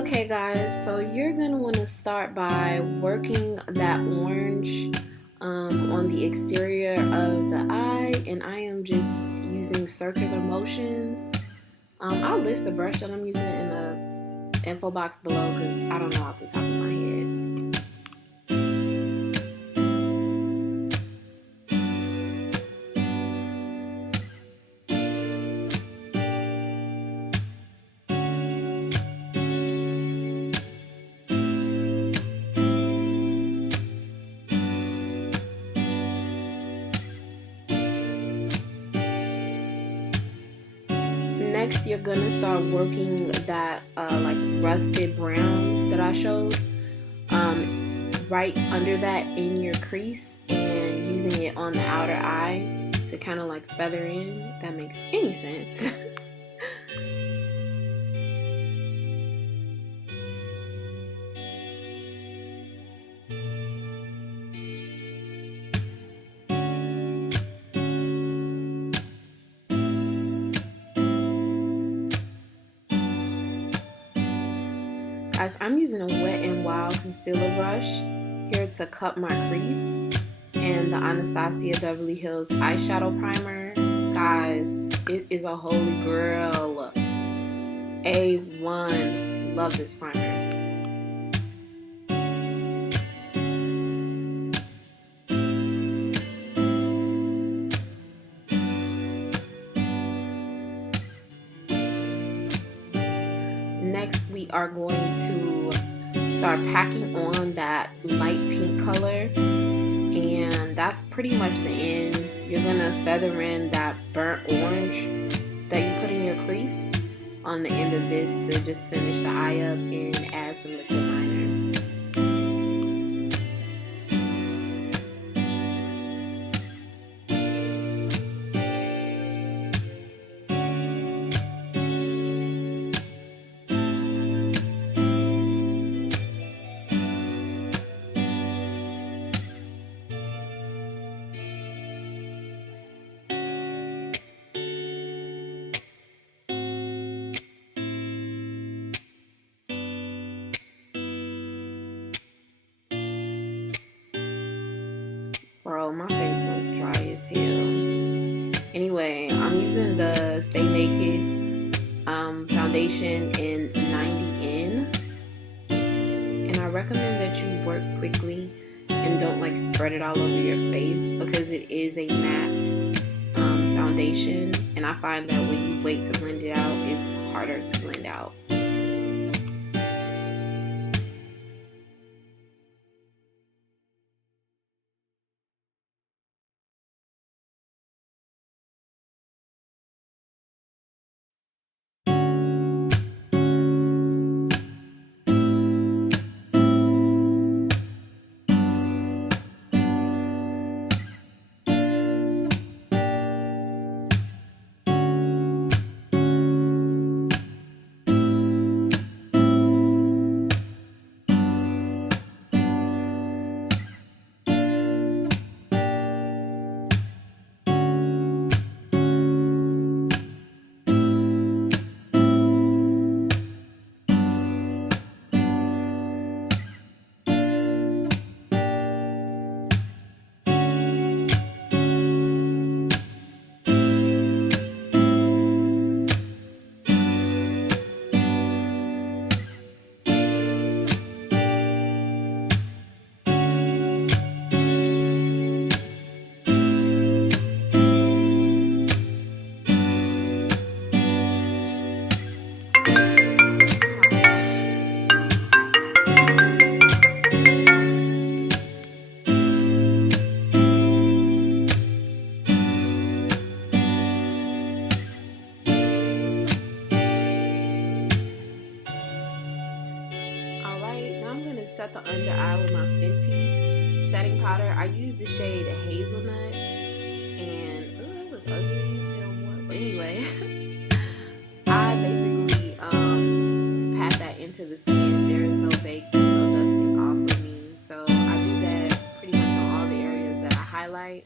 Okay guys, so you're going to want to start by working that orange on the exterior of the eye, and I am just using circular motions. I'll list the brush that I'm using in the info box below because I don't know off the top of my head. Next, you're gonna start working that like rusted brown that I showed right under that in your crease, and using it on the outer eye to kind of like feather in, if that makes any sense. Guys, I'm using a Wet n Wild concealer brush here to cut my crease, and the Anastasia Beverly Hills eyeshadow primer. Guys, it is a holy grail. A1. Love this primer. Next, we are going to start packing on that light pink color, and that's pretty much the end. You're gonna feather in that burnt orange that you put in your crease on the end of this to just finish the eye up and add some liquid liner. Bro, my face looks dry as hell. Anyway, I'm using the Stay Naked foundation in 90N, and I recommend that you work quickly and don't like spread it all over your face because it is a matte foundation, and I find that when you wait to blend it out, it's harder to blend out. Set the under eye with my Fenty setting powder. I use the shade Hazelnut, and I look ugly as hell. But anyway, I basically pat that into the skin. There is no baking, no dusting off of me. So I do that pretty much on all the areas that I highlight.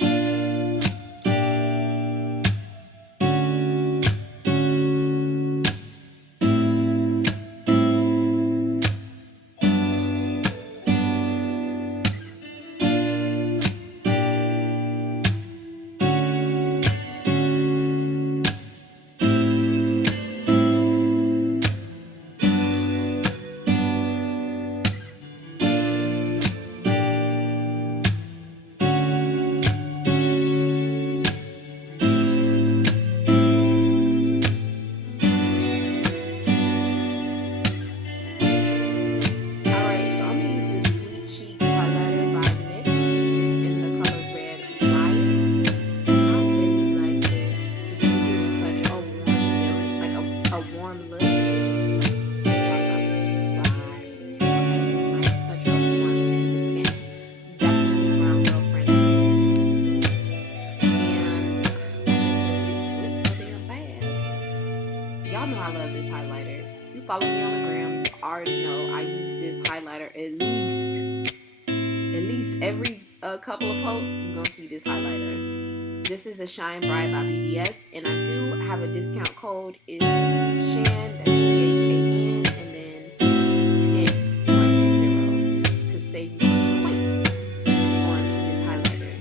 I love this highlighter. If you follow me on the gram, you already know I use this highlighter at least every couple of posts. You're gonna see this highlighter. This is a Shine Bright by BBS, and I do have a discount code. It's Shan, that's CHAN, and then 1010 to save you some points on this highlighter.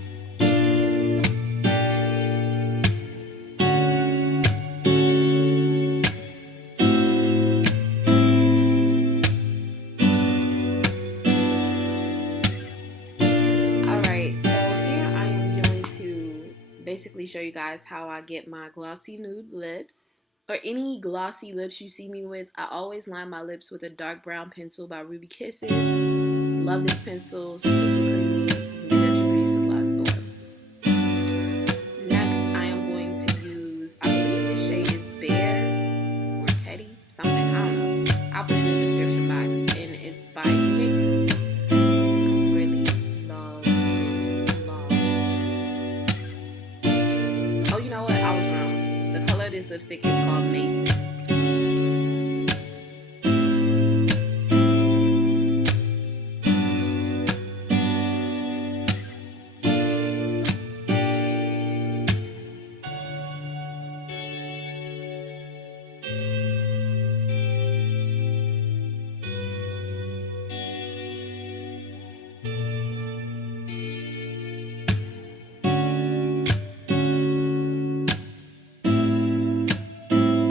Alright, so here I am going to basically show you guys how I get my glossy nude lips, or any glossy lips you see me with. I always line my lips with a dark brown pencil by Ruby Kisses. Love this pencil, super creamy. You can get it at your beauty supply store. Next, I am going to use, I believe this shade is Bear or Teddy, something, I don't know. I'll put it in the description box, and it's by NYX. I really love this gloss. Oh, you know what? I was wrong. The color of this lipstick is called Maison.